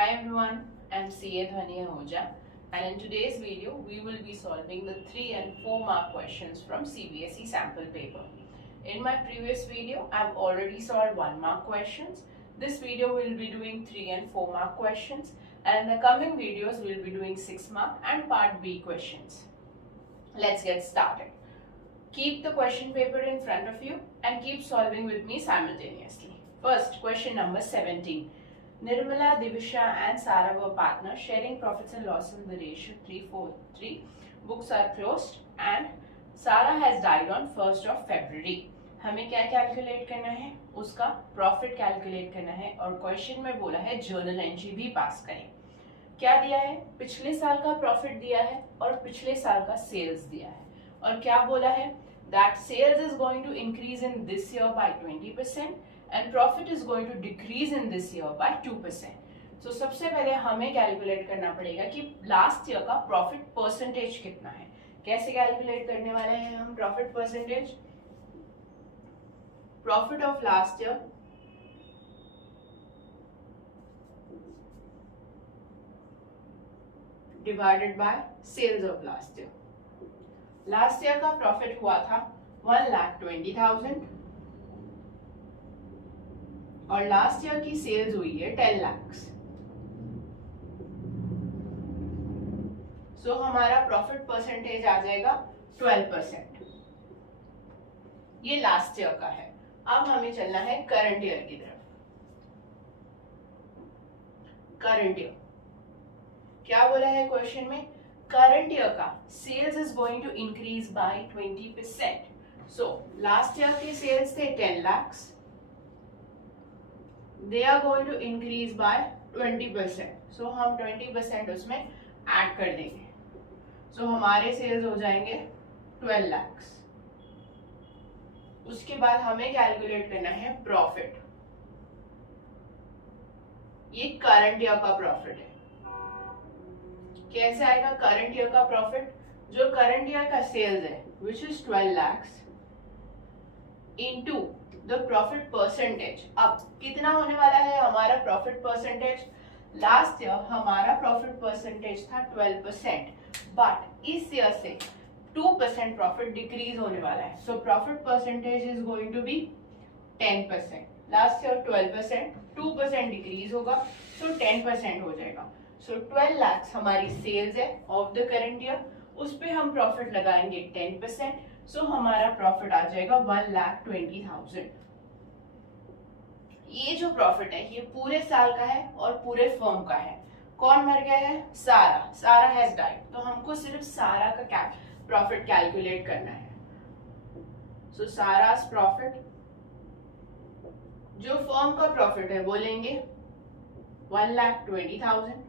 Hi everyone, I'm CA Dhani Ahuja, and in today's video we will be solving the 3 and 4 mark questions from CBSE sample paper. In my previous video I've already solved 1 mark questions. This video will be doing 3 and 4 mark questions, and in the coming videos we'll be doing 6 mark and part B questions. Let's get started. Keep the question paper in front of you and keep solving with me simultaneously. First, question number 17. Nirmala, Divisha and Sara were partners, sharing profits and losses in the ratio 3:4:3. Books are closed and Sara has died on 1st of February. हमें क्या calculate करना है? उसका profit calculate करना है, और question में बोला है जर्नल एंट्री भी पास करें. क्या दिया है? पिछले साल का प्रॉफिट दिया है और पिछले साल का सेल्स दिया है, और क्या बोला है? That sales is going to increase in this year by 20% and profit is going to decrease in this year by 2%. So सबसे पहले हमें कैलकुलेट करना पड़ेगा कि लास्ट ईयर का प्रॉफिट परसेंटेज कितना है. कैसे कैलकुलेट करने वाले हैं हम profit percentage? Profit of last year divided by sales of last year. Last year का प्रॉफिट हुआ था 1,20,000 और लास्ट ईयर की सेल्स हुई है 10 लाख. सो हमारा प्रॉफिट परसेंटेज आ जाएगा 12%. ये लास्ट ईयर का है. अब हमें चलना है करंट ईयर की तरफ. करंट ईयर क्या बोला है क्वेश्चन में? करंट ईयर का sales is going to increase by 20%. So last year के सेल्स थे 10 lakh, they are going to increase by 20%. so हम 20% उसमें ऐड कर देंगे. so हमारे सेल्स हो जाएंगे 12 लाख. उसके बाद हमें कैलकुलेट करना है प्रॉफिट. ये करंट ईयर का प्रॉफिट है. कैसे आएगा करंट ईयर का प्रॉफिट? जो करंट ईयर का सेल्स है which is 12 lakh into the profit percentage. अब कितना होने वाला है हमारा प्रॉफिट परसेंटेज? लास्ट ईयर हमारा प्रॉफिट परसेंटेज था 12%, बट इस ईयर से 2% प्रॉफिट डिक्रीज होने वाला है. So profit percentage is going to be 10%. Last year 12%, 2% decrease होगा, सो 10% हो जाएगा. सो 12 लाख हमारी सेल्स है ऑफ द करंट ईयर. उस पे हम प्रॉफिट लगाएंगे 10%. सो हमारा प्रॉफिट आ जाएगा 1,20,000. ये जो प्रॉफिट है ये पूरे साल का है और पूरे फर्म का है. कौन मर गया है? सारा. सारा हैज डाइड. तो हमको सिर्फ सारा का प्रॉफिट कैलकुलेट करना है. सो सारास प्रॉफिट, जो फर्म का प्रॉफिट है वो लेंगे 1,20,000.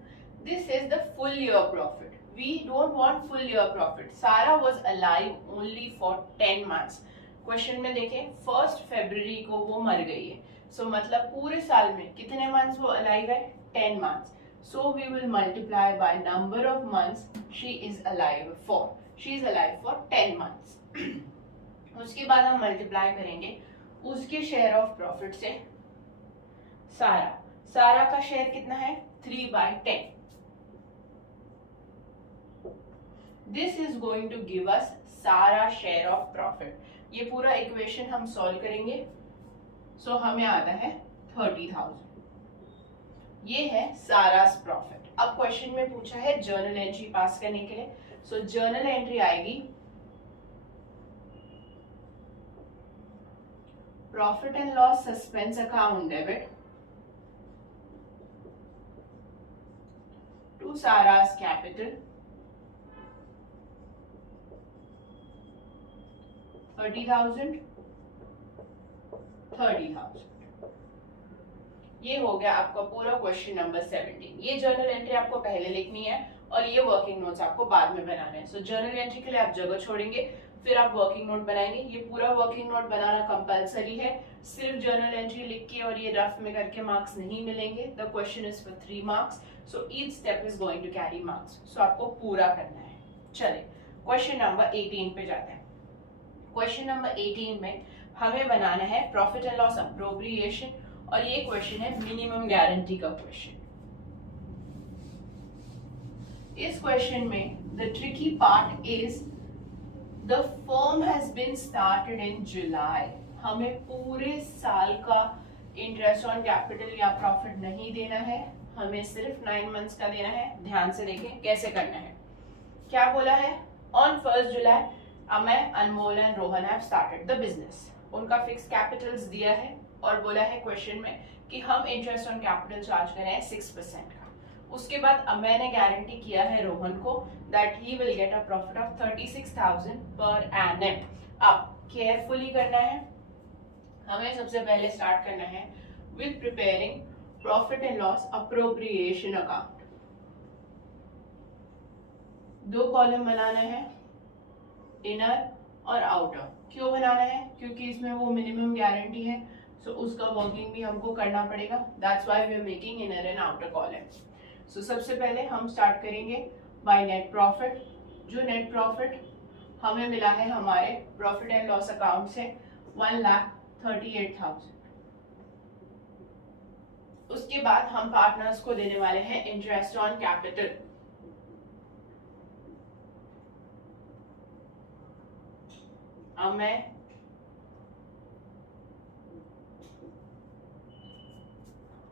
This is the full year profit. We don't want full year profit. Sarah was alive only for 10 months. Question में देखें 1st February को वो मर गई है. सो मतलब पूरे साल में कितने मंथ्स वो अलाइव है? 10 months. So we will multiply by number of months she is alive for. She is alive for 10 months. उसके बाद हम मल्टीप्लाई करेंगे उसके शेयर ऑफ प्रॉफिट से. सारा का शेयर कितना है? 3/10. This is going to give us सारा शेयर ऑफ प्रॉफिट. ये पूरा इक्वेशन हम सॉल्व करेंगे. सो हमें आता है 30,000. ये है सारास प्रॉफिट. अब क्वेश्चन में पूछा है जर्नल एंट्री पास करने के लिए. सो जर्नल एंट्री आएगी profit and loss suspense account debit to Sara's capital 30,000. ये हो गया आपका पूरा क्वेश्चन नंबर 17. ये जर्नल एंट्री आपको पहले लिखनी है और ये वर्किंग नोट्स आपको बाद में बनाने हैं. सो जर्नल एंट्री के लिए आप जगह छोड़ेंगे, फिर आप वर्किंग नोट बनाएंगे. ये पूरा वर्किंग नोट बनाना कंपलसरी है. सिर्फ जर्नल एंट्री लिख के और ये रफ में करके मार्क्स नहीं मिलेंगे. The question is for 3 marks. So each step is going to carry marks. So आपको पूरा करना है. चलिए क्वेश्चन नंबर 18 पे जाते हैं. क्वेश्चन नंबर 18 में हमें बनाना है प्रॉफिट एंड लॉस अप्रोप्रिएशन, और ये क्वेश्चन है मिनिमम गारंटी का क्वेश्चन. इस क्वेश्चन में the tricky part is the firm has been started in July. हमें पूरे साल का इंटरेस्ट ऑन कैपिटल या प्रॉफिट नहीं देना है, हमें सिर्फ 9 मंथ्स का देना है। ध्यान से देखें कैसे करना है। क्या बोला है, on 1 July Amay, Anmol and Rohan have started the business. उनका फिक्स कैपिटल्स दिया है और बोला है क्वेश्चन में कि हम इंटरेस्ट ऑन कैपिटल चार्ज कर रहे हैं 6% का। उसके बाद अमय ने गारंटी किया है रोहन को that he will get a profit of 36,000 per annum. अब केयरफुली करना है, हमें सबसे पहले स्टार्ट करना है with preparing profit and loss appropriation account. 2 column बनाना है, इनर और आउटर। क्यों बनाना है, क्योंकि इसमें वो मिनिमम गारंटी है, सो उसका वर्किंग भी हमको करना पड़ेगा। That's why we are making inner and outer column. So सबसे पहले हम स्टार्ट करेंगे बाय नेट प्रॉफिट। जो नेट प्रॉफिट हमें मिला है हमारे प्रॉफिट एंड लॉस अकाउंट से 1,38,000। उसके बाद हम पार्टनर्स को देने वाले हैं interest on capital.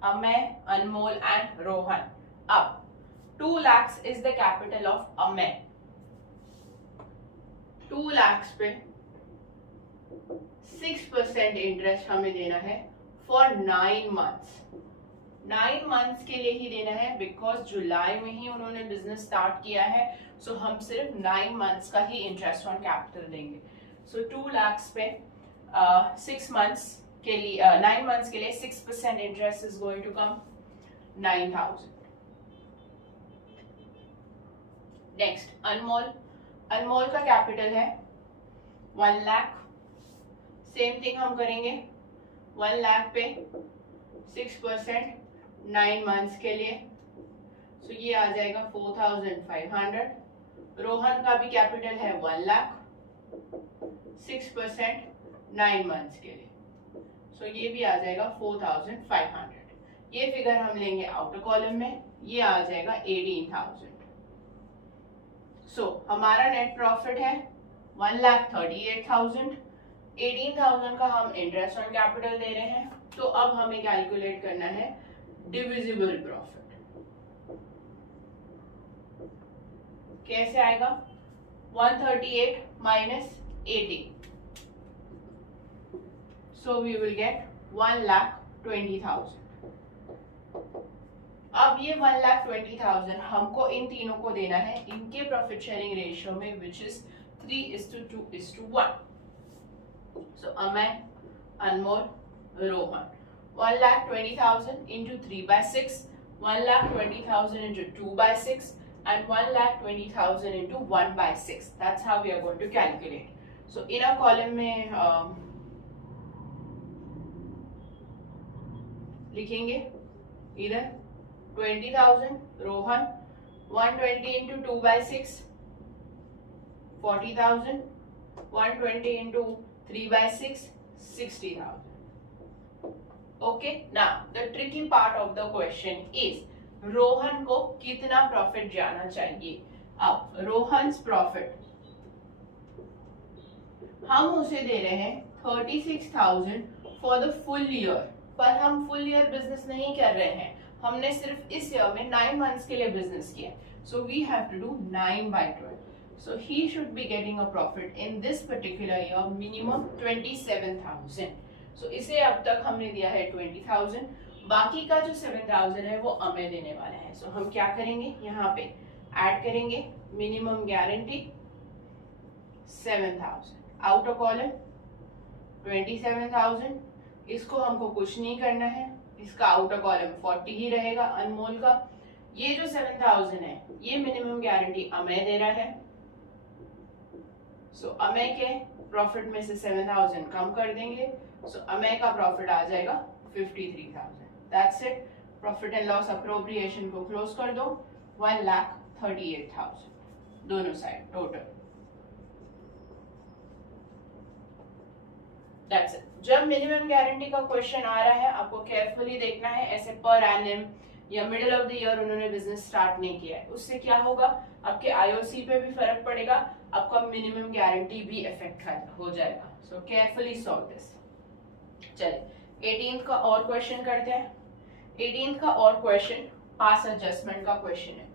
Amay, Anmol and Rohan. अब 2 lakhs is the capital of Amay. 2 lakhs पे 6% इंटरेस्ट हमें देना है फॉर 9 मंथ्स। 9 मंथ्स के लिए ही देना है बिकॉज जुलाई में ही उन्होंने बिजनेस स्टार्ट किया है। सो हम सिर्फ 9 मंथ्स का ही इंटरेस्ट ऑन कैपिटल देंगे। सो 2 lakhs पे 6 मंथ्स के लिए 9 मंथ्स के लिए 6% interest is going to come 9,000। Next Anmol. Anmol का कैपिटल है 1 लाख। सेम थिंग हम करेंगे, 1 लाख पे 6% 9 मंथ्स के लिए, सो ये आ जाएगा 4,500। रोहन का भी कैपिटल है 1 लाख, 6% 9 मंथ्स के लिए, सो ये भी आ जाएगा 4,500। ये फिगर हम लेंगे आउटर कॉलम में, ये आ जाएगा 18,000। सो हमारा नेट प्रॉफिट है 1,38,000। 18,000 का हम इंटरेस्ट ऑन कैपिटल दे रहे हैं, तो अब हमें कैलकुलेट करना है डिविजिबल प्रॉफिट। कैसे आएगा, 138 minus 80, so we will get 1,20,000। अब ये 1,20,000 हमको इन तीनों को देना है इनके प्रॉफिट शेयरिंग रेशियो में, which is 3:2:1। So Amay, Anmol, Rohan. 1,20,000 into 3/6, 1,20,000 into 2/6, and 1,20,000 into 1/6. That's how we are going to calculate. So inner column में लिखेंगे इधर 20,000 Rohan, 120 into 2/6 40,000, 120 into 3/6 60,000. Okay, now the tricky part of the question is Rohan को कितना profit जाना चाहिए। अब Rohan's profit हम उसे दे रहे हैं 36,000 फॉर द फुल ईयर, पर हम फुल ईयर बिजनेस नहीं कर रहे हैं, हमने सिर्फ इस ईयर में 9 मंथ्स के लिए बिजनेस किया। So we have to do 9/12, so he should be getting a profit in this particular year minimum 27,000. so इसे अब तक हमने दिया है 20,000, बाकी का जो 7,000 है वो अमय देने वाला है। so हम क्या करेंगे, यहाँ पे ऐड करेंगे मिनिमम गारंटी 7,000, आउटर कॉलम 27,000। इसको हमको कुछ नहीं करना है, इसका आउटर कॉलम 40 ही रहेगा अनमोल का। ये जो 7,000 है ये मिनिमम गारंटी अमय दे रहा है, सो अमय के प्रॉफिट में से 7,000 कम कर देंगे, सो अमय का प्रॉफिट आ जाएगा 53,000। That's it. Profit and loss appropriation को क्लोज कर दो, 1,38,000 दोनों साइड टोटल। जब मिनिमम गारंटी का क्वेश्चन आ रहा है आपको केयरफुली देखना है, ऐसे पर एनम या मिडिल ऑफ द ईयर उन्होंने बिजनेस स्टार्ट नहीं किया है, उससे क्या होगा, आपके आईओसी पे भी फर्क पड़ेगा, आपका मिनिमम गारंटी भी इफेक्ट हो जाएगा। सो केयरफुली सॉल्व दिस। चलिए 18th का और क्वेश्चन करते हैं। 18th का और क्वेश्चन पास एडजस्टमेंट का क्वेश्चन है।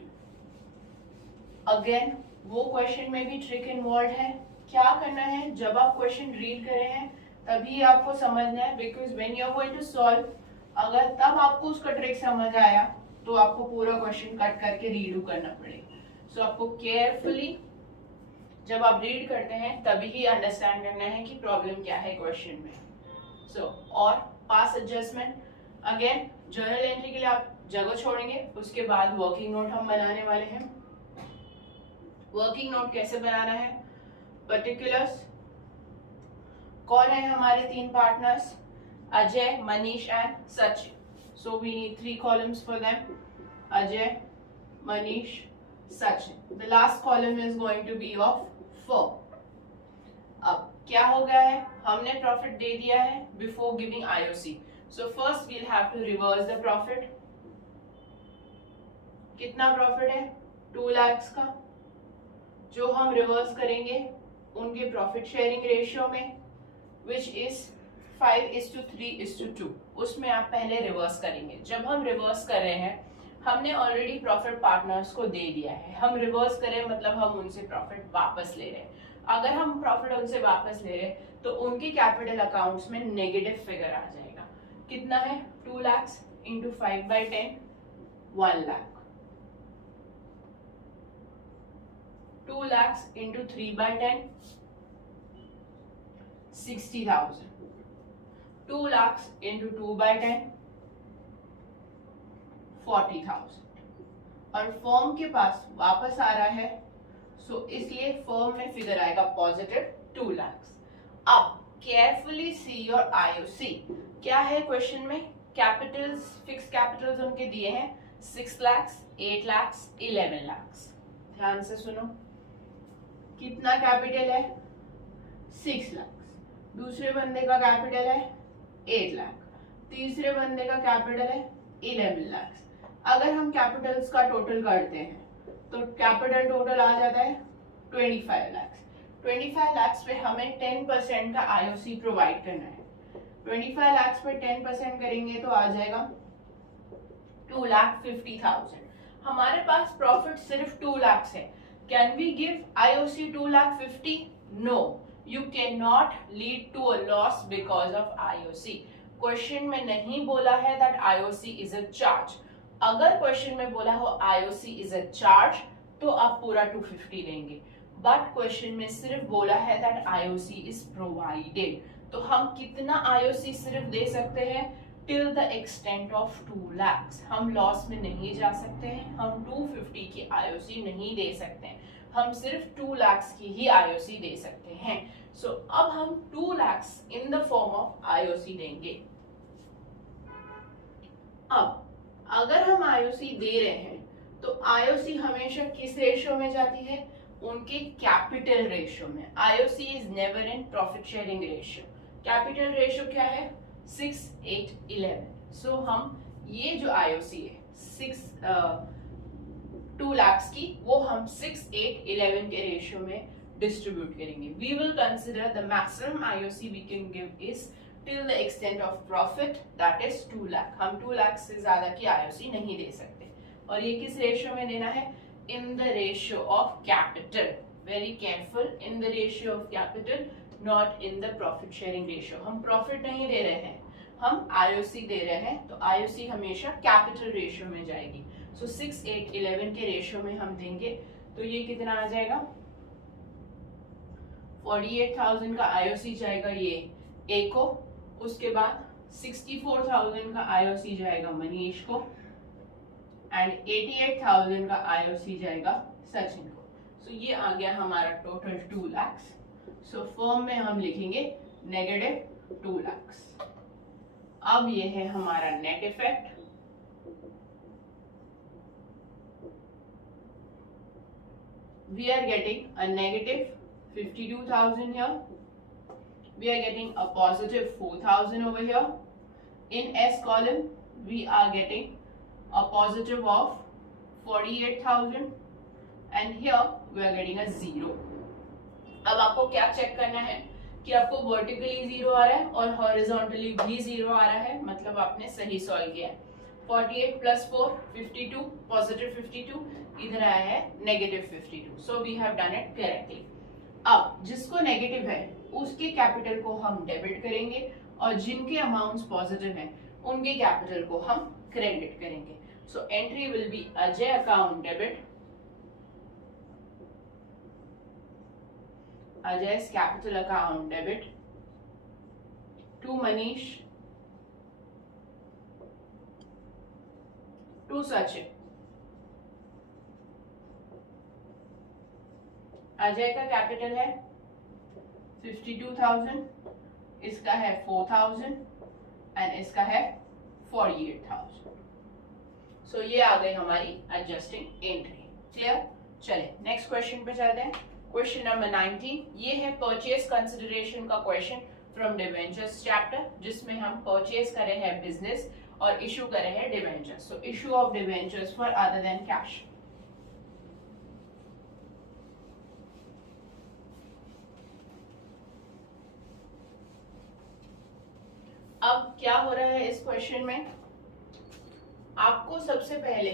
अगेन वो क्वेश्चन में भी ट्रिक इन्वॉल्व है। क्या करना है, जब आप क्वेश्चन रीड कर रहे हैं तभी आपको समझना है, because when you are going to solve, अगर तब आपको उसका ट्रिक समझ आया तो आपको पूरा क्वेश्चन कट करके रीड करना पड़ेगा। सो आपको केयरफुली जब आप रीड करते हैं तभी ही अंडरस्टैंड करना है कि प्रॉब्लम क्या है क्वेश्चन में। सो और पास एडजस्टमेंट, अगेन जर्नल एंट्री के लिए आप जगह छोड़ेंगे, उसके बाद वर्किंग नोट हम बनाने वाले हैं। वर्किंग नोट कैसे बनाना है, पर्टिकुलर्स कौन है हमारे 3 partners, Ajay, Manish and Sachin. So we need 3 columns for them, Ajay, Manish, Sachin. The last column is going to be of firm. अब क्या हो गया है, हमने प्रॉफिट दे दिया है before giving IOC. So first we'll have to reverse the profit. कितना प्रॉफिट है, 2 लाख का, जो हम रिवर्स करेंगे उनके प्रॉफिट शेयरिंग रेशियो में, विच इज 5:3:2। उसमें आप पहले रिवर्स करेंगे। जब हम रिवर्स कर रहे हैं, हमने ऑलरेडी प्रॉफिट पार्टनर्स को दे दिया है, हम रिवर्स करें मतलब हम उनसे प्रॉफिट वापस ले रहे हैं। अगर हम प्रॉफिट उनसे वापस ले रहे हैं तो उनके कैपिटल अकाउंट्स में नेगेटिव फिगर आ जाएगा। कितना है, 2 lakh into 5/10, 1 lakh. 2 lakhs into 3/10, 60,000. 2 lakhs into 2/10, 40,000. और फर्म के पास वापस आ रहा है, सो इसलिए फर्म में फिगर आएगा पॉजिटिव 2 lakhs. अब केयरफुली सी योर आईओसी। क्या है क्वेश्चन में, कैपिटल्स, फिक्स कैपिटल्स उनके दिए हैं 6 lakhs, 8 lakhs, 11 lakhs. ध्यान से सुनो, कितना कैपिटल है, 6 लाख। दूसरे बंदे का कैपिटल है 8 लाख, तीसरे बंदे का कैपिटल है 11 लाख। अगर हम कैपिटल्स का टोटल करते हैं तो कैपिटल टोटल आ जाता है 25 लाख। 25 लाख पे हमें 10% का आईओसी प्रोवाइड करना है। 25 लाख पे 10% करेंगे तो आ जाएगा 2,50,000। हमारे पास प्रॉफिट सिर्फ 2 लाख है। Can we give IOC 2,50,000? No, you cannot lead to a loss because of IOC. Question में नहीं बोला है that IOC is a charge. अगर क्वेश्चन में बोला हो IOC is a charge तो आप पूरा 250 देंगे, बट क्वेश्चन में सिर्फ बोला है that IOC is provided, तो हम कितना IOC सिर्फ दे सकते हैं, till the extent of 2 lakhs. हम लॉस में नहीं जा सकते हैं, हम 250 की आईओसी नहीं दे सकते हैं, हम सिर्फ 2 lakhs की ही आईओसी दे सकते हैं। सो अब हम 2 lakhs in the form of IOC देंगे। अब अगर हम आईओसी दे रहे हैं तो आईओसी हमेशा किस रेशियो में जाती है, उनके कैपिटल रेशियो में। IOC is never in profit sharing ratio. Capital ratio क्या है, 6, 8, 11। सो हम ये जो आईओसी है 2 lakhs की, वो हम 6, 8, 11 के रेशियो में डिस्ट्रीब्यूट करेंगे। We will consider the maximum IOC we can give is till the extent of profit, that is 2 lakh. हम 2 लाख से ज्यादा की आईओसी नहीं दे सकते। और ये किस रेशियो में देना है, in the ratio of capital. Very careful, in the ratio of capital, not in the profit sharing ratio. हम प्रॉफिट नहीं दे रहे हैं, हम आईओसी दे रहे हैं, तो आईओसी हमेशा कैपिटल रेशियो में जाएगी। सो 6, 8, 11 के रेशियो में हम देंगे तो ये कितना आ जाएगा, 48,000 का आईओसी जाएगा ये ए को, उसके बाद 64,000 का आईओसी जाएगा मनीष को, एंड 88,000 का आईओसी जाएगा सचिन को। सो ये आ गया हमारा टोटल 2 lakhs। सो फर्म में हम लिखेंगे नेगेटिव 2 lakhs। अब ये है हमारा net effect. We are getting a negative 52,000 here. We are getting a positive 4,000 over here. In S column, we are getting a positive of 48,000 and here we are getting a 0. अब आपको क्या check करना है कि आपको vertically 0 आ रहा है और हॉरिजॉन्टली भी 0 आ रहा है, मतलब आपने सही सॉल्व किया है. 48 plus 4 52, positive 52, इधर आया है negative 52. So we have done it correctly. अब जिसको नेगेटिव है उसके कैपिटल को हम डेबिट करेंगे और जिनके अमाउंट्स पॉजिटिव हैं उनके कैपिटल को हम क्रेडिट करेंगे. So entry will B Ajay account debit, Ajay's capital account debit to Manish, to Sachin. Ajay का कैपिटल है 52,000, इसका है 4,000 एंड इसका है 48,000. सो ये आ गई हमारी एडजस्टिंग एंट्री. क्लियर? चले नेक्स्ट क्वेश्चन पे चलते हैं. क्वेश्चन नंबर 19, ये है परचेज कंसिडरेशन का क्वेश्चन फ्रॉम डिवेंचर्स चैप्टर, जिसमें हम परचेज कर रहे हैं बिजनेस और इशू कर रहे हैं debentures. So issue of debentures for other than cash. अब क्या हो रहा है इस क्वेश्चन में, आपको सबसे पहले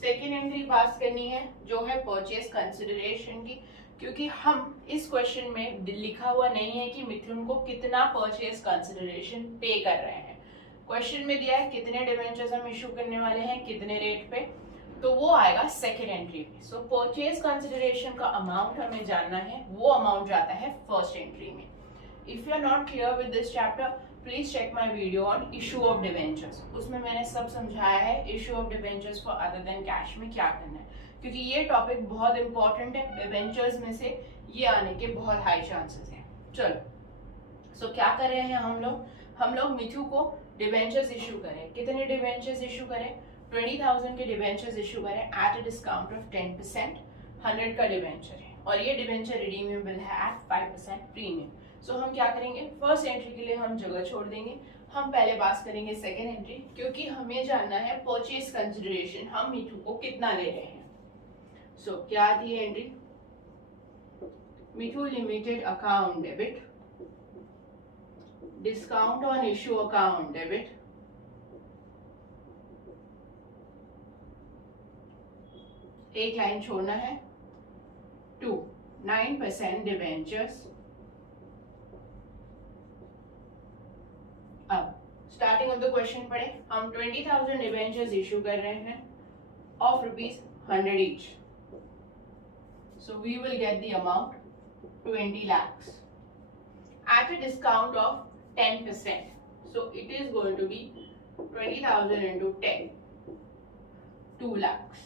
सेकेंड एंट्री पास करनी है जो है परचेज कंसिडरेशन की, क्योंकि हम इस क्वेश्चन में लिखा हुआ नहीं है कि मिथुन को कितना परचेज कंसिडरेशन पे कर रहे हैं. क्वेश्चन में दिया है कितने डिवेंचर्स हम इशू करने वाले हैं, कितने रेट पे, तो वो आएगा सेकेंड एंट्री पे. सो परचेज कंसिडरेशन का अमाउंट हमें जानना है, वो अमाउंट जाता है फर्स्ट एंट्री में. If you are not clear with this chapter, please check my video on issue of debentures. उसमें मैंने सब समझाया है issue of debentures for other than cash में क्या करना है, क्योंकि ये टॉपिक बहुत इंपॉर्टेंट है. डिवेंचर्स में से ये आने के बहुत हाई चांसेस हैं. चलो सो क्या कर रहे हैं हम लोग मिथु को डिवेंचर्स इशू करें. कितने डिवेंचर्स इशू करें? 20,000 के डिवेंचर्स इशू करें एट अ डिस्काउंट ऑफ 10%. 100 का डिवेंचर है और ये डिवेंचर रिडीमेबल है एट 5% प्रीमियम. सो हम क्या करेंगे, फर्स्ट एंट्री के लिए हम जगह छोड़ देंगे. हम पहले पास करेंगे सेकेंड एंट्री, क्योंकि हमें जानना है परचेज कंसिडरेशन हम मिथु को कितना ले रहे हैं. सो क्या आती है entry, Mithu limited account debit, discount on issue account debit, एक लाइन छोड़ना है, टू 9% डिवेंचर्स. अब स्टार्टिंग ऑफ द क्वेश्चन पढ़े. हम 20,000 डिवेंचर्स इशू कर रहे हैं of ₹100 each. So we will get the amount 20 lakhs at a discount of 10%. So it is going to be 20,000 into 10, 2 lakhs.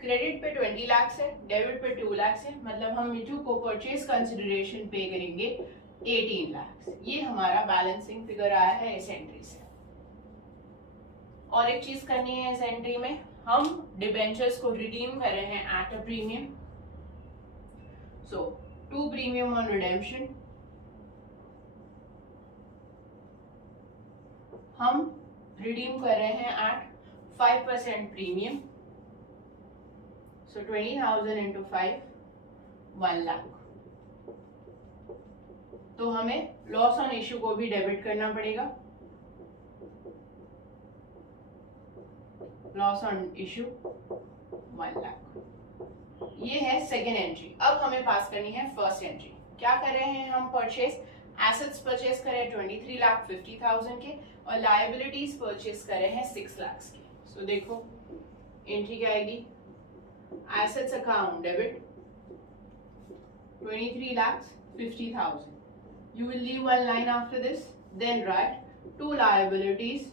Credit पे 20 lakhs है, debit पे 2 lakhs है, मतलब हम मिथु को परचेज कंसिडरेशन पे करेंगे 18 lakhs. ये हमारा बैलेंसिंग फिगर आया है इस एंट्री से. और एक चीज करनी है इस एंट्री में, हम डिबेंचर्स को रिडीम कर रहे हैं at a premium. So 2 premium on redemption. हम रिडीम कर रहे हैं एट 5% प्रीमियम. सो 20,000 into 5, 1 lakh. तो हमें लॉस ऑन इशू को भी डेबिट करना पड़ेगा. Loss on issue 1 lakh. ये है सेकेंड एंट्री. अब हमें पास करनी है फर्स्ट एंट्री. क्या कर रहे हैं हम, परचेज एसेट्स परचेज कर रहे हैं 23,50,000 के और लायबिलिटीज परचेज कर रहे हैं 6 लाख की. सो देखो एंट्री क्या आएगी, assets account debit 23,50,000. You will leave one line after this, then write 2 liabilities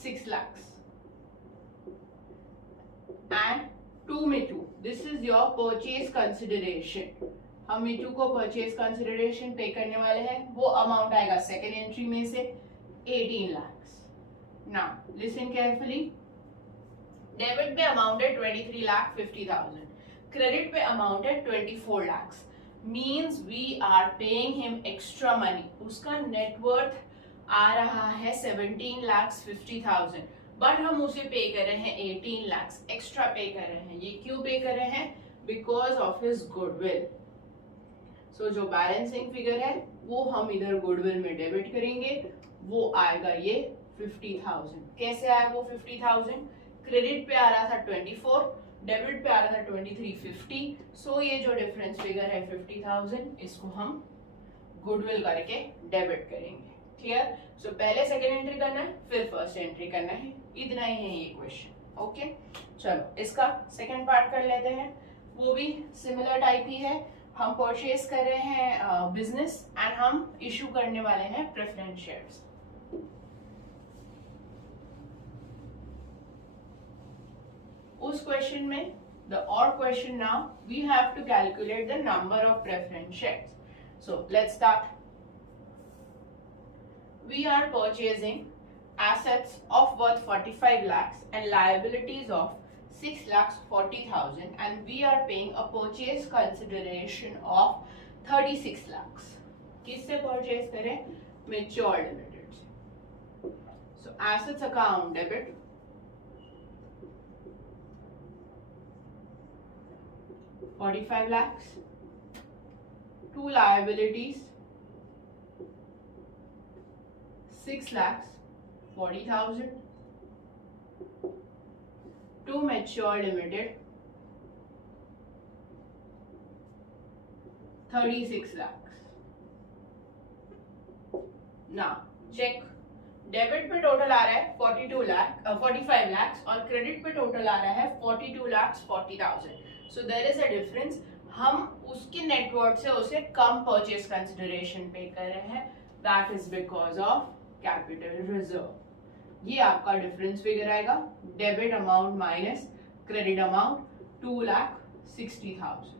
6 lakhs and 2 Mithu. This is your purchase consideration. हम मिथु को परचेज कंसिडरेशन पे करने वाले हैं, वो अमाउंट आएगा सेकेंड एंट्री में से 18 lakhs. Now listen carefully. Debit पे अमाउंट है 23,50,000. क्रेडिट पे अमाउंट है 24 lakhs. Means we are paying him extra money. उसका नेटवर्थ आ रहा है 17,50,000, बट हम उसे पे कर रहे हैं 18 लाख एक्स्ट्रा पे कर रहे हैं। ये क्यों पे कर रहे हैं? Because of his goodwill. So जो बैलेंसिंग फिगर है वो हम इधर गुडविल में डेबिट करेंगे, वो आएगा ये 50,000। कैसे आया वो 50,000? क्रेडिट पे आ रहा था 24, डेबिट पे आ रहा था 2350। सो ये जो डिफरेंस फिगर है 50,000, इसको हम गुडविल करके डेबिट करेंगे। क्लियर? सो पहले सेकेंड एंट्री करना है, फिर फर्स्ट एंट्री करना है, इतना ही है ये क्वेश्चन। ओके, चलो इसका सेकेंड पार्ट कर लेते हैं। वो भी सिमिलर टाइप ही है। हम परचेज कर रहे हैं बिजनेस एंड हम इशू करने वाले हैं प्रेफरेंस शेयर्स। उस क्वेश्चन में द और question now we have to calculate the number of preference shares. So let's start. We are purchasing assets of worth 45 lakhs and liabilities of 6,40,000 and we are paying a purchase consideration of 36 lakhs. किससे purchase करें? Mature Limited से। So assets account debit, $45 lakhs, to liabilities 6,40,000, to Mature Limited 36 lakhs. Now check, debit पे total आ रहा है 45 lakhs और credit पे total आ रहा है 42,40,000. So there is a difference. हम उसके नेटवर्क से उसे कम परचेज कंसिडरेशन पे कर रहे हैं, that is because of capital reserve. ये आपका डिफरेंस फिगर आएगा, debit amount minus credit amount 2,60,000।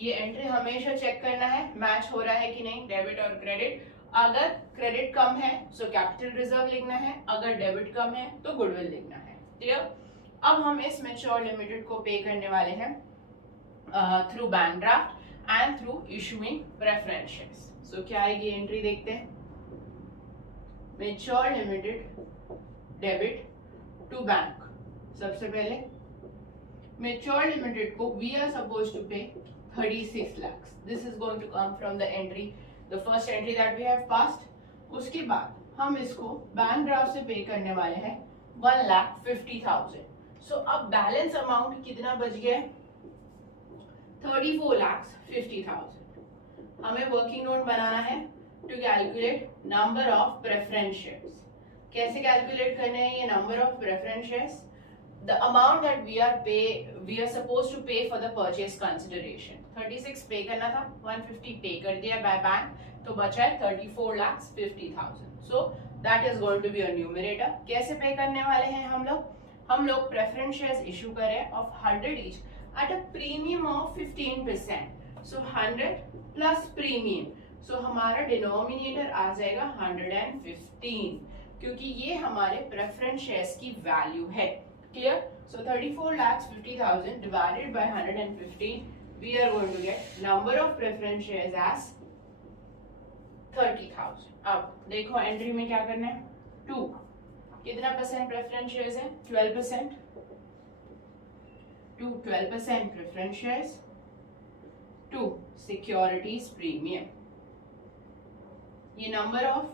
ये एंट्री हमेशा चेक करना है मैच हो रहा है कि नहीं, डेबिट और क्रेडिट। अगर क्रेडिट कम है सो कैपिटल रिजर्व लिखना है, अगर डेबिट कम है तो गुडविल लिखना है। क्लियर? अब हम इस मैच्योर लिमिटेड को पे करने वाले हैं through bank draft and through issuing preference shares. So क्या आएगी एंट्री देखते हैं। Mature limited debit to bank. सबसे पहले मैच्योर लिमिटेड को we are suppose to pay 36 lakhs. This is going to come from the entry, the first entry that we have passed. उसके बाद हम इसको बैंक ड्राफ्ट से पे करने वाले हैं 1,50,000. So अब बैलेंस अमाउंट कितना बच गया है? 34,50,000. हमें वर्किंग नोट बनाना है to calculate number of preference shares. कैसे कैलकुलेट करने हैं ये number of preference shares? The amount that we are supposed to pay for the purchase consideration 36 पे करना था, 150 पे कर दिया बाय बैंक, तो बचा है 34,50,000. So that is going to be a numerator. कैसे पे करने वाले हैं हम लोग प्रेफरेंस शेयर्स इशू कर रहे हैं of 100 each at a premium of 15%. So 100 plus premium. So हमारा डिनोमिनेटर आ जाएगा 115, क्योंकि ये हमारे प्रेफरेंस शेयर्स की वैल्यू है। Clear? So 34,50,000 divided by 115, we are going to get number of preference shares as 30,000. अब देखो एंट्री में क्या करना है, 2 कितना परसेंट प्रेफरेंस शेयर्स है? 12%. to 12% preference shares to securities premium. ये number of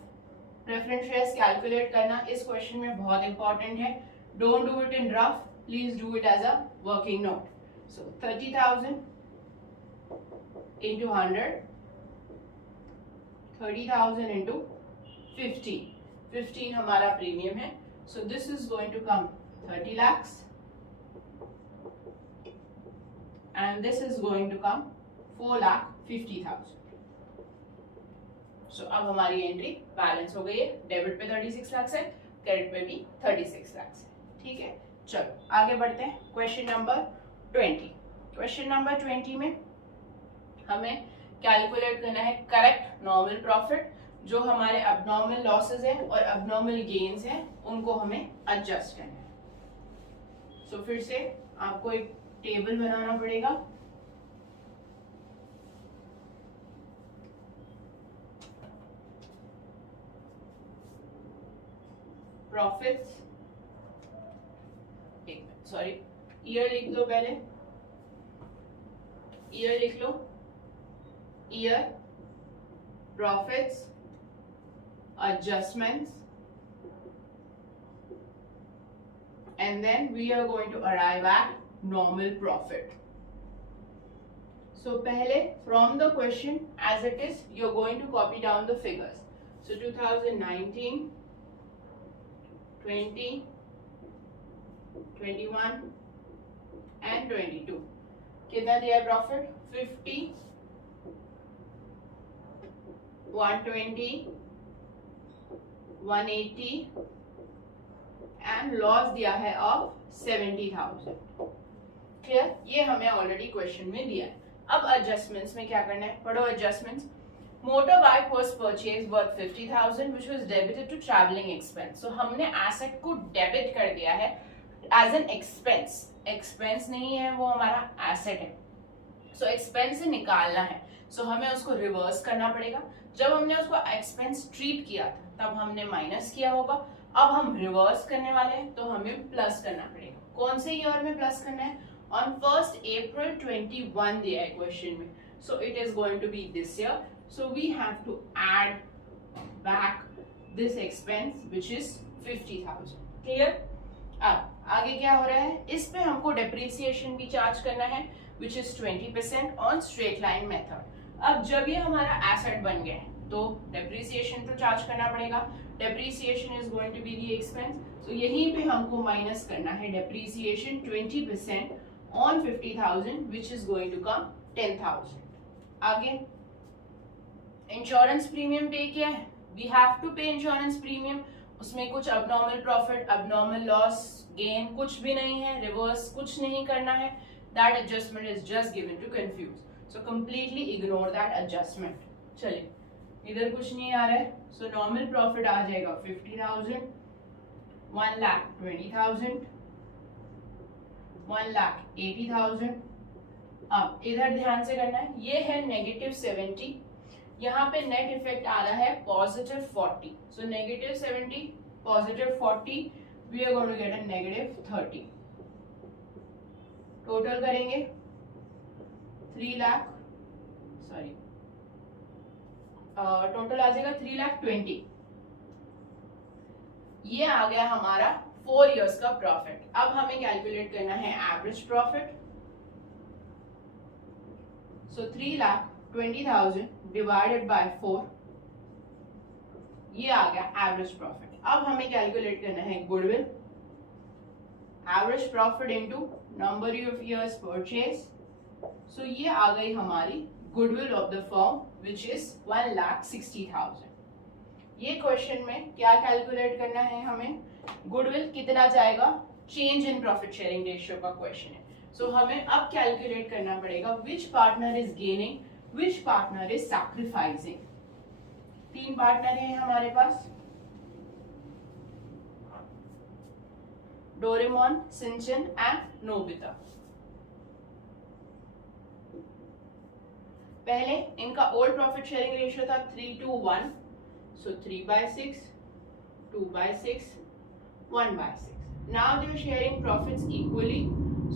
preference shares calculate करना इस क्वेश्चन में बहुत इंपॉर्टेंट है। Don't do it in rough, please do it as a working note. So 30,000 into 100, 30,000 into 15. 15 हमारा premium है, so this is going to come 30 lakhs and this is going to come 4,50,000. So अब हमारी entry balance हो गई है, debit पे 36 लाख है, credit पे भी 36 लाख है। ठीक है, चलो आगे बढ़ते हैं। Question number 20। क्वेश्चन नंबर 20 में हमें कैलकुलेट करना है करेक्ट नॉर्मल प्रॉफिट। जो हमारे अबनॉर्मल लॉसेस हैं और अबनॉर्मल गेन्स हैं उनको हमें एडजस्ट करना है। सो फिर से आपको एक टेबल बनाना पड़ेगा। प्रॉफिट्स, सॉरी ईयर लिख लो, पहले ईयर लिख लो, year, profits, adjustments, and then we are going to arrive at normal profit. So pehle from the question as it is, you're going to copy down the figures. So 2019, 20, 21 and 22. कितना दिया profit? 50, 120, 180 and loss दिया है of 70,000. Clear? ये हमें already question में दिया है. अब एडजस्टमेंट्स में क्या करना है? पढ़ो adjustments. Motor bike was purchase worth 50,000 which was debited to travelling expense. So हमने एसेट को डेबिट कर दिया है एज एन एक्सपेंस. एक्सपेंस नहीं है, वो हमारा एसेट है. सो एक्सपेंस से निकालना है, सो हमें उसको रिवर्स करना पड़ेगा. जब हमने उसको एक्सपेंस ट्रीट किया था तब हमने माइनस किया होगा. अब हम रिवर्स करने वाले हैं तो हमें प्लस करना पड़ेगा. कौन से ईयर में प्लस करना है? ऑन 1st April 21 दिया है क्वेश्चन में. So it is going to be this year. So we have to add back this expense which is 50,000. Clear? अब आगे क्या हो रहा है? इस पे हमको डेप्रिसिएशन भी चार्ज करना है which is 20% on straight line method. अब जब ये हमारा एसेट बन गया है तो डेप्रिसिएशन तो चार्ज करना पड़ेगा. Depreciation is going to be the expense. So यहीं पे हमको माइनस करना है depreciation 20% on 50,000 which is going to come 10,000. आगे इंश्योरेंस प्रीमियम पे किया है. वी हैव टू पे इंश्योरेंस प्रीमियम. उसमें कुछ abnormal profit, abnormal loss, gain कुछ भी नहीं है. रिवर्स कुछ नहीं करना है. That adjustment is just given to confuse. So completely ignore that adjustment. चलिए, इधर कुछ नहीं आ रहा है. So normal profit आ जाएगा 50,000, 1,20,000, 1,80,000. अब इधर ध्यान से करना है. ये है -70. यहाँ पे नेट इफेक्ट आ रहा है +40. So -70, +40, we are going to get a -30. Total करेंगे 3 लाख, सॉरी टोटल आ जाएगा 3,20,000. ये आ गया हमारा 4 इयर्स का प्रॉफिट. अब हमें कैलकुलेट करना है average profit. So 3,20,000 divided by 4, ये आ गया एवरेज प्रॉफिट. अब हमें कैलकुलेट करना है goodwill. Average profit into number of years purchase. So ये आ गई हमारी goodwill of the firm which is 1,60,000. ये क्वेश्चन में क्या कैलकुलेट करना है हमें? गुडविल कितना जाएगा? Change in profit sharing ratio का क्वेश्चन है. सो हमें अब कैलकुलेट करना पड़ेगा which partner is gaining, which partner is sacrificing. 3 partner हैं हमारे पास, डोरेमोन, सिंचन एंड नोबिता. पहले इनका ओल्ड प्रॉफिट शेयरिंग रेशियो था 3:1. So 3/6, 2/6, 1/6. Now they are sharing profits equally.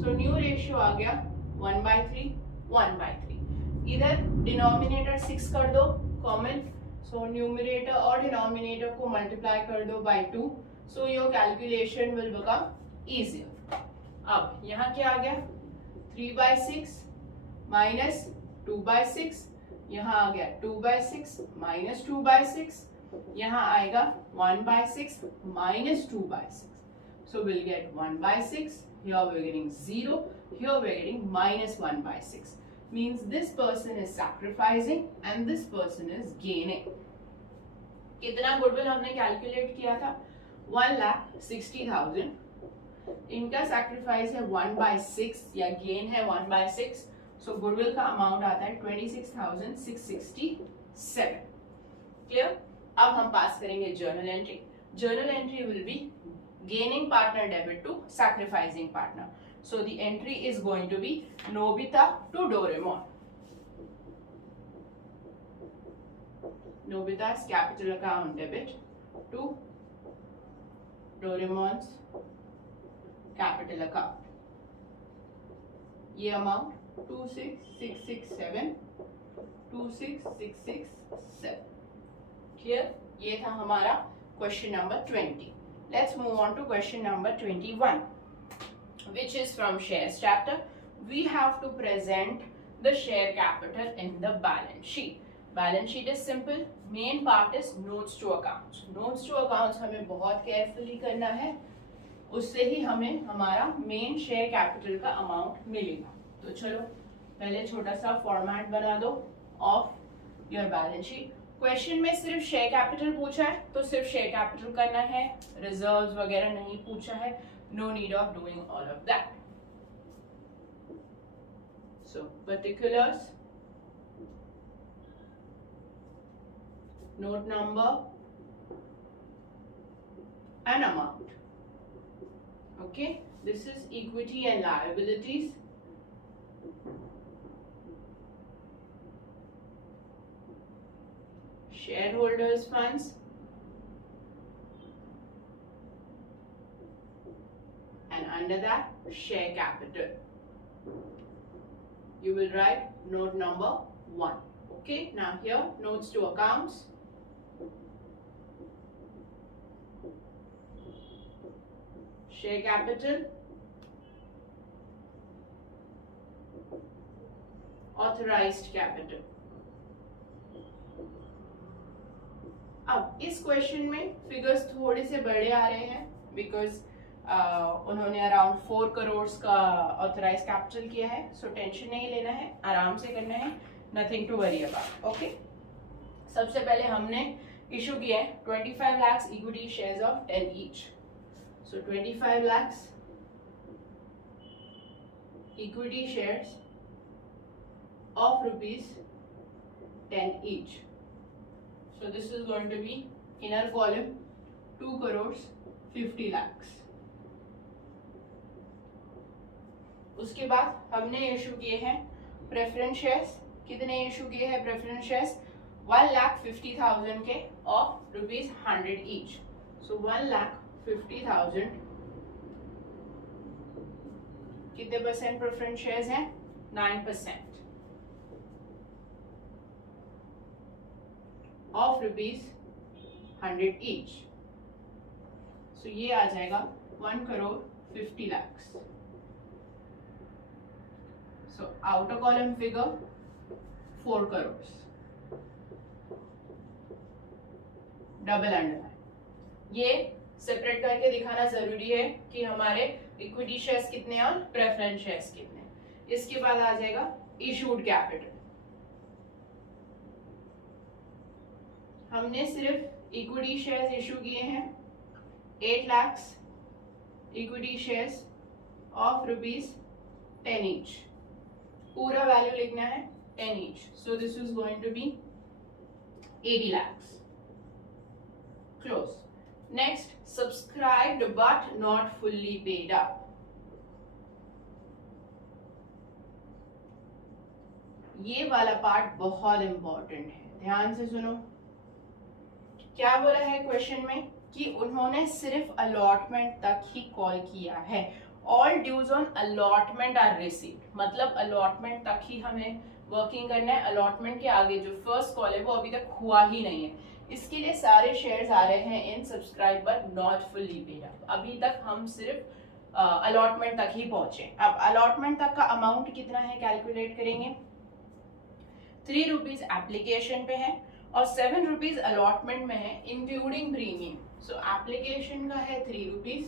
So new ratio आ गया 1/3, 1/3. इधर डिनोमिनेटर 6 कर दो कॉमन. सो न्यूमरेटर और डिनोमिनेटर को मल्टीप्लाई कर दो bye 2. So your calculation will become easier. अब यहाँ क्या आ गया? 3/6 minus 2/6. यहाँ आ गया 2/6 minus 2/6. यहाँ आएगा 1/6 minus 2/6. So we'll get 1/6. Here we're getting 0. Here we're getting minus 1/6. Means this person is sacrificing and this person is gaining. कितना गुडविल हमने कैलकुलेट किया था? 1,60,000. इनका सैक्रिफाइस है 1/6 या गेन है 1/6. सो गुडविल का अमाउंट आता है 26,667. क्लियर? अब हम पास करेंगे journal entry. Journal entry will be gaining partner debit to sacrificing partner. So the entry is going to be Nobita to Doraemon. Nobita's capital account debit to Doraemon's capital account, ये amount 26,667 clear. ये था हमारा question number 20। Let's move on to question number 21 which is from shares chapter. We have to present the share capital in the balance sheet. Balance sheet is simple. Main part is notes to accounts. Notes to accounts हमें बहुत carefully करना है, उससे ही हमें हमारा main share capital का amount मिलेगा। तो चलो पहले छोटा सा फॉर्मेट बना दो of your balance sheet. Question में सिर्फ शेयर कैपिटल पूछा है तो सिर्फ शेयर कैपिटल करना है, रिजर्व्स वगैरह नहीं पूछा है। No need of doing all of that. So particulars, note number and amount. Okay, this is equity and liabilities. Shareholders funds, and under that share capital. You will write note number 1. Okay, now here notes to accounts, share capital, authorized capital. अब इस question में figures थोड़े से बड़े आ रहे हैं because उन्होंने around 4 crore का ऑथराइज कैपिटल किया है। सो टेंशन नहीं लेना है, आराम से करना है, nothing to worry about. Okay, सबसे पहले हमने इशू किया है 25 lakhs equity shares of 10 each. So 25 lakhs equity shares of ₹10 each. So this is going to be inner column 2 crores 50 lakhs. उसके बाद हमने इशू किए हैं प्रेफरेंस शेयर्स। कितने इशू किए हैं प्रेफरेंस शेयर्स? 1,50,000 के ऑफ ₹100 ईच। सो 1,50,000 कितने परसेंट प्रेफरेंस शेयर्स हैं? 9% ऑफ ₹100 ईच। सो ये आ जाएगा 1 crore 50 lakhs. So outer column figure 4 crores. Double underline. ये सेपरेट करके दिखाना जरूरी है कि हमारे इक्विटी शेयर्स कितने और प्रेफरेंस शेयर्स कितने। इसके बाद आ जाएगा इशूड कैपिटल। हमने सिर्फ इक्विटी शेयर्स इशू किए हैं 8 lakhs equity shares of ₹10 each। पूरा वैल्यू लिखना है 10 each. So this is going to be 80 lakhs. Close. Next, subscribed but not fully paid up. ये वाला पार्ट बहुत इंपॉर्टेंट है, ध्यान से सुनो। क्या बोला है क्वेश्चन में कि उन्होंने सिर्फ अलॉटमेंट तक ही कॉल किया है। All dues on allotment are received, मतलब अलॉटमेंट तक ही हमें वर्किंग करना है। अलॉटमेंट के आगे जो फर्स्ट कॉल है वो अभी तक हुआ ही नहीं है। इसके लिए सारे शेयर्स आ रहे हैं in subscribe but not fully paid up. अभी तक हम सिर्फ अलॉटमेंट तक ही पहुंचे। अब अलॉटमेंट तक का अमाउंट कितना है कैलकुलेट करेंगे। ₹3 एप्लीकेशन पे है और ₹7 अलॉटमेंट में है इंक्लूडिंग प्रीमियम। सो एप्लीकेशन का है ₹3,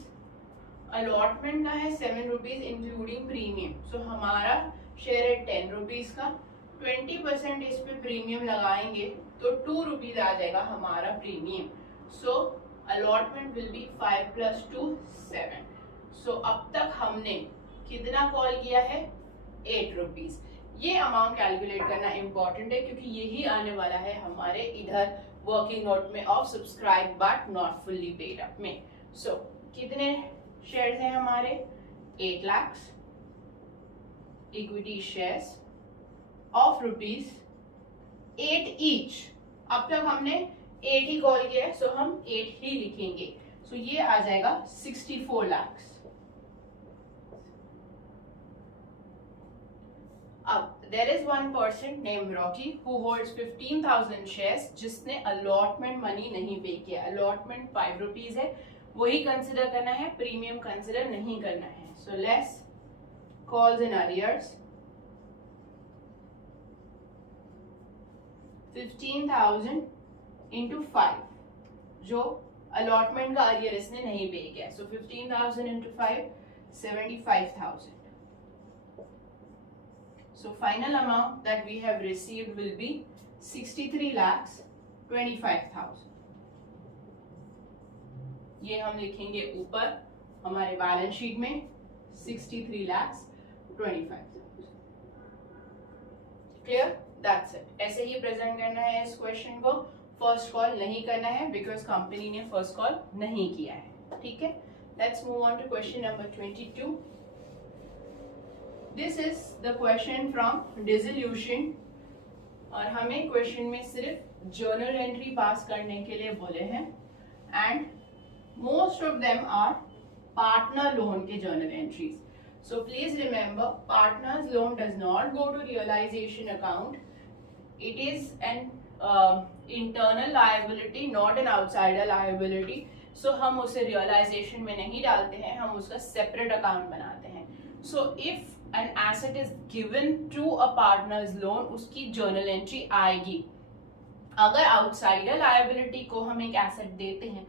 अलॉटमेंट का है ₹7 इंक्लूडिंग प्रीमियम। सो हमारा शेयर है ₹10 का, 20% इस पे प्रीमियम लगाएंगे तो ₹2 आ जाएगा हमारा premium. So allotment will be 5 + 2 7। सो अब तक हमने कितना कॉल किया है? ₹8। ये अमाउंट कैलकुलेट करना इंपॉर्टेंट है क्योंकि यही आने वाला है हमारे इधर वर्किंग नोट में of subscribe but not fully paid up में। सो कितने शेयर्स हैं हमारे? 8 lakhs equity shares of ₹8 each. अब तक हमने 8 ही कॉल किया है, सो हम 8 ही लिखेंगे। सो सो ये आ जाएगा 64 lakhs. अब there is one person named Rocky who holds 15,000 shares जिसने allotment money नहीं पे किया. allotment 5 rupees है, वही कंसिडर करना है, प्रीमियम कंसिडर नहीं करना है. So less calls in arrears 15,000 into 5 जो अलॉटमेंट का अरियर इसने नहीं पे किया. सो 15,000 into 5 75,000. So final amount that we have received will be 63,25,000. ये हम लिखेंगे ऊपर हमारे बैलेंस शीट में 63,25,000. क्लियर? That's it. ऐसे ही प्रेजेंट करना है इस क्वेश्चन को. फर्स्ट कॉल नहीं करना है बिकॉज कंपनी ने फर्स्ट कॉल नहीं किया है. ठीक है. Let's move on to question number 22. This is the question from dissolution और हमें क्वेश्चन में सिर्फ जर्नल एंट्री पास करने के लिए बोले हैं and most of them are partner loan के journal entries. So please remember, partners loan does not go to realisation account. It is an internal liability, not an outsider liability. So हम उसे realisation में नहीं डालते हैं, हम उसका separate account बनाते हैं. So if an asset is given to a partner's loan, उसकी journal entry आएगी. अगर outsider liability को हम एक asset देते हैं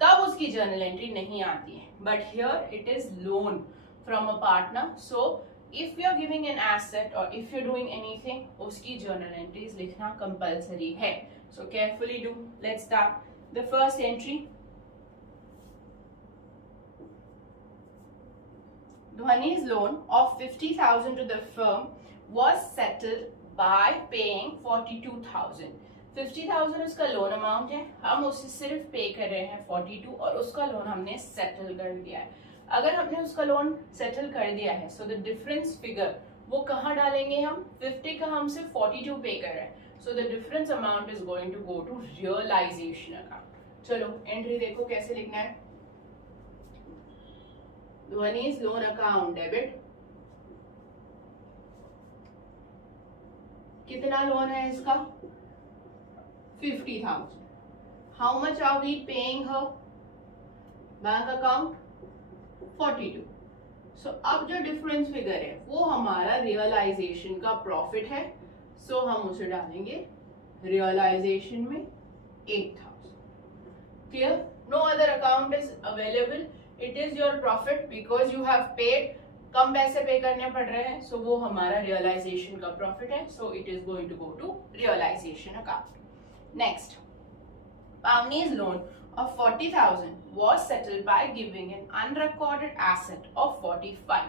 तब उसकी journal entry नहीं आती है. But here it is loan from a partner. So if you are giving an asset or if you are doing anything, उसकी journal entries लिखना compulsory है. So carefully do. Let's start. The first entry. Dhwani's loan of 50,000 to the firm was settled by paying 42,000. 50,000 उसका loan amount है, हम उसे सिर्फ पे कर रहे हैं 42 और उसका लोन हमने सेटल कर दिया है. अगर हमने उसका लोन सेटल कर दिया है सो द डिफरेंस फिगर वो कहाँ डालेंगे हम? 50 का हम सिर्फ 42 पे कर रहे हैं. So the difference amount is going to go to realisation account. चलो एंट्री देखो कैसे लिखना है. Dhwani's loan account debit. कितना लोन है इसका? 50,000. How much are we paying her? Bank account 42. So अब जो डिफरेंस फिगर है वो हमारा रियलाइजेशन का प्रॉफिट है. सो हम उसे डालेंगे रियलाइजेशन में 8,000. Clear? No other account is available. It is your profit because you have paid. कम पैसे पे करने पड़ रहे हैं सो वो हमारा रियलाइजेशन का प्रॉफिट है. So it is going to go to realisation account. Next, Pavni's loan of 40,000 was settled by giving an unrecorded asset of 45.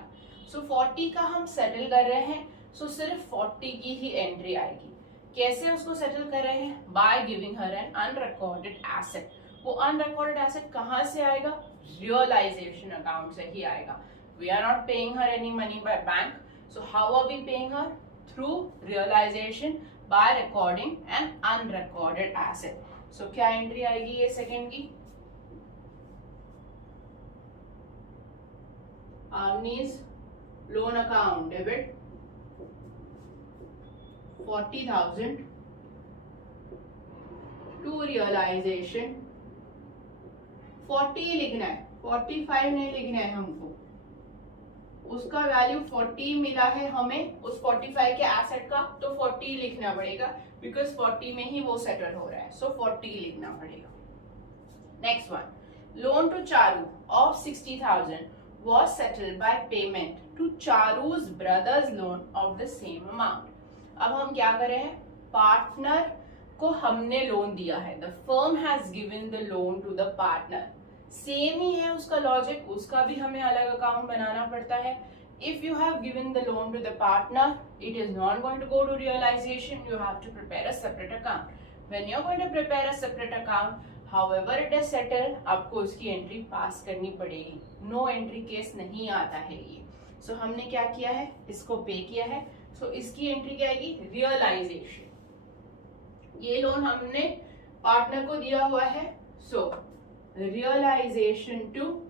So 40 का हम सेटल कर रहे हैं सो सिर्फ 40 की ही एंट्री आएगी. कैसे उसको सेटल कर रहे हैं? By giving her an unrecorded asset. वो अनरिकॉर्डेड एसेट कहाँ से आएगा? रियलाइजेशन अकाउंट से ही आएगा. We are not paying her any money by bank. So how are we paying her? Through realisation by recording an unrecorded asset. So क्या entry आएगी ये सेकेंड की? Avni's loan account debit 40,000 to realization. 40 लिखना है, 45 नहीं लिखना है हमको. उसका वैल्यू 40 मिला है हमें उस 45 के एसेट का, तो 40 लिखना पड़ेगा बिकॉज 40 में ही वो सेटल हो रहा है. सो 40 लिखना पड़ेगा. Next one, loan to Charu of 60,000 was settled by payment to Charu's brother's loan of the same amount. अब हम क्या कर रहे हैं? पार्टनर को हमने लोन दिया है. The firm has given the loan to the partner. Same ही है उसका लॉजिक, उसका भी हमें अलग अकाउंट बनाना पड़ता है. If you have given the loan to the partner, it is not going to go to realization. You have to prepare a separate account. When you are going to prepare a separate account, however it is settled, आपको उसकी entry पास करनी पड़ेगी. No entry case नहीं आता है ये. सो हमने क्या किया है? इसको पे किया है. सो इसकी एंट्री क्या आएगी? रियलाइजेशन. ये लोन हमने पार्टनर को दिया हुआ है. सो realization to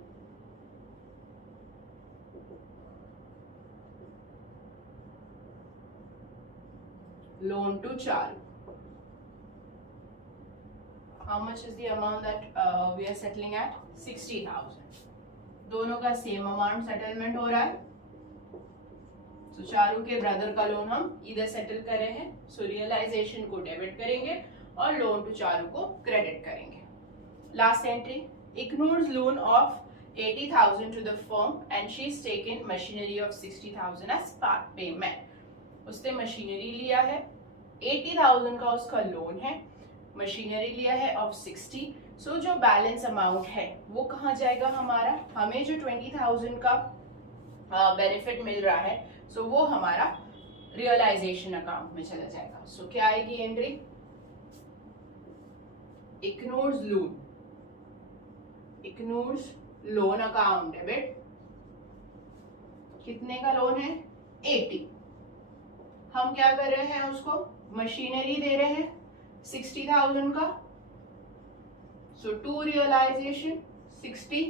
loan to Charu. How much is the amount that we are settling at? 60,000. दोनों का सेम अमाउंट सेटलमेंट हो रहा है. So, चारू के ब्रदर का लोन हम इधर सेटल कर रहे हैं. सो रियलाइजेशन को डेबिट करेंगे और लोन टू चारू को क्रेडिट करेंगे. Last entry, ignores loan of 80,000 to the firm and she's taken machinery of 60,000 as part payment. उसने मशीनरी लिया है, 80,000 का उसका लोन है, मशीनरी लिया है ऑफ 60. सो जो बैलेंस अमाउंट है वो कहाँ जाएगा हमारा? हमें जो 20,000 का बेनिफिट मिल रहा है सो वो हमारा रियलाइजेशन अकाउंट में चला जाएगा. सो क्या आएगी entry? Ignores loan, ignores loan account debit. कितने का लोन है? 80. हम क्या कर रहे हैं? उसको मशीनरी दे रहे हैं 60,000 का. सो टू रियलाइजेशन 60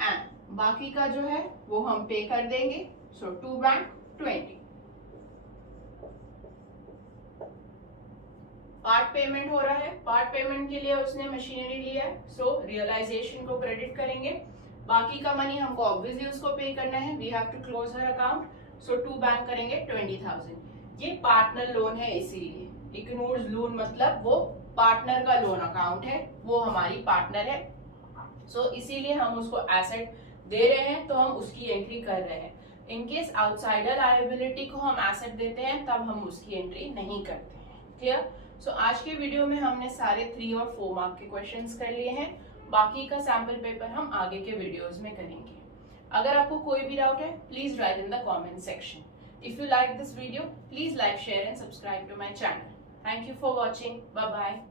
एंड बाकी का जो है वो हम पे कर देंगे. सो टू बैंक 20. पार्ट पेमेंट हो रहा है. पार्ट पेमेंट के लिए उसने मशीनरी लिया है. सो रियलाइजेशन को क्रेडिट करेंगे. बाकी का मनी हमको ऑब्वियसली उसको पे करना है. We have to close her account. So to bank करेंगे 20,000. ये पार्टनर लोन है इसीलिए. इग्नोर्स लोन मतलब वो पार्टनर का लोन अकाउंट है, वो हमारी पार्टनर है. सो इसीलिए हम उसको एसेट दे रहे हैं तो हम उसकी एंट्री कर रहे हैं. इनकेस आउटसाइडर लायबिलिटी को हम एसेट देते हैं तब हम उसकी एंट्री नहीं करते हैं. क्लियर? सो आज के वीडियो में हमने सारे 3 और 4 मार्क के क्वेश्चंस कर लिए हैं. बाकी का सैंपल पेपर हम आगे के वीडियोस में करेंगे. अगर आपको कोई भी डाउट है please right in the comment section. If you like this video, please like, share and subscribe to my channel. Thank you for watching. Bye bye.